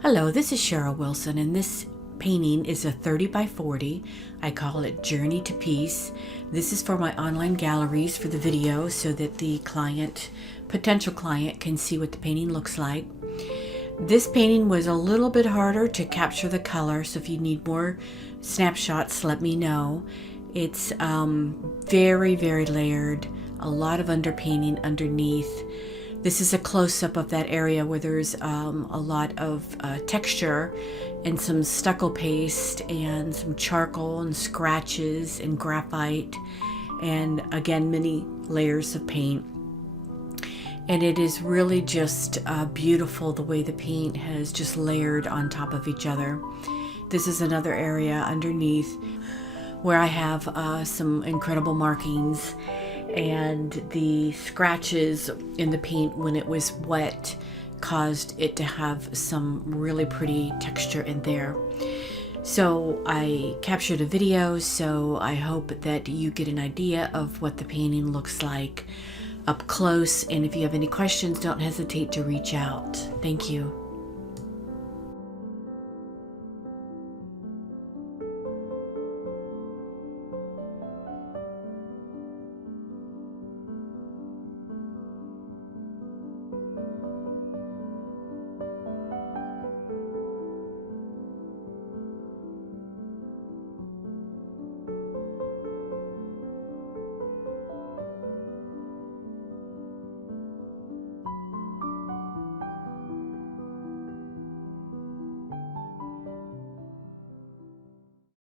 Hello, this is Cheryl Wilson, and this painting is a 30 by 40. I call it Journey to Peace. This is for my online galleries for the video so that the potential client can see what the painting looks like. This painting was a little bit harder to capture the color, so if you need more snapshots, let me know. It's very, very layered, a lot of underpainting underneath. This is a close-up of that area where there's a lot of texture and some stucco paste and some charcoal and scratches and graphite, and again many layers of paint. And it is really just beautiful the way the paint has just layered on top of each other. This is another area underneath where I have some incredible markings, and the scratches in the paint when it was wet caused it to have some really pretty texture in there. So I captured a video, so I hope that you get an idea of what the painting looks like up close, and if you have any questions, don't hesitate to reach out. Thank you.